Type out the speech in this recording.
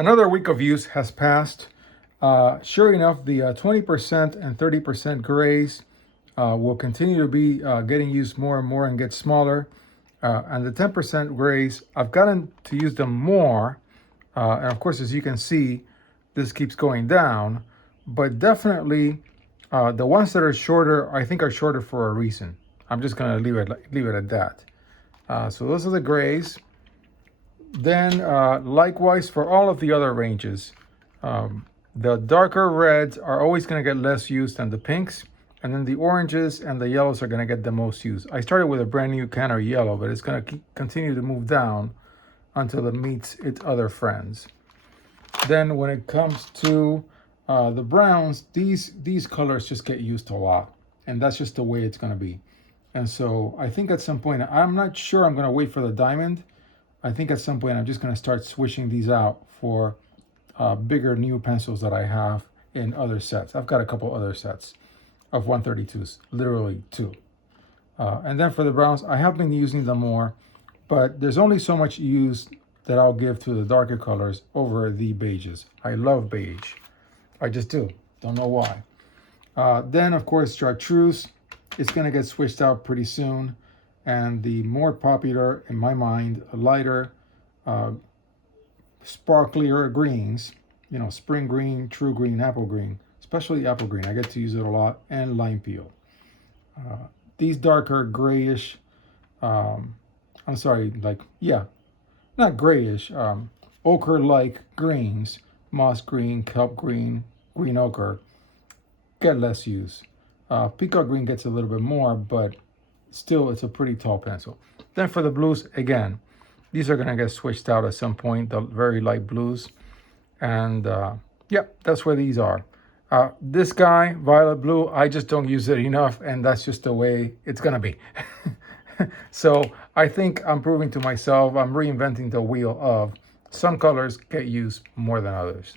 Another week of use has passed. Sure enough, the 20% and 30% grays will continue to be getting used more and more and get smaller. And the 10% grays, I've gotten to use them more. And of course, as you can see, this keeps going down. But definitely, the ones that are shorter, I think are shorter for a reason. I'm just going to leave it at that. So those are the grays. Then likewise for all of the other ranges, the darker reds are always going to get less use than the pinks, and then the oranges and the yellows are going to get the most use. I started with a brand new canner yellow, but it's going to continue to move down until it meets its other friends. Then when it comes to the browns, these colors just get used a lot, and that's just the way it's going to be. And so I think at some point, I'm not sure I'm going to wait for the diamond. I think at some point I'm just going to start switching these out for bigger new pencils that I have in other sets. I've got a couple other sets of 132s, literally two. And then for the browns, I have been using them more, but there's only so much use that I'll give to the darker colors over the beiges. I love beige. I just do. Don't know why. Then, of course, chartreuse. It's going to get switched out pretty soon. And the more popular, in my mind, lighter, sparklier greens, spring green, true green, apple green, especially apple green. I get to use it a lot, and lime peel. These darker grayish, not grayish, ochre-like greens, moss green, kelp green, green ochre, get less use. Peacock green gets a little bit more, but still it's a pretty tall pencil. Then for the blues, again, these are going to get switched out at some point, the very light blues. And yeah, that's where these are. This guy, violet blue, I just don't use it enough, and that's just the way it's going to be. So I think I'm proving to myself, I'm reinventing the wheel of some colors get used more than others.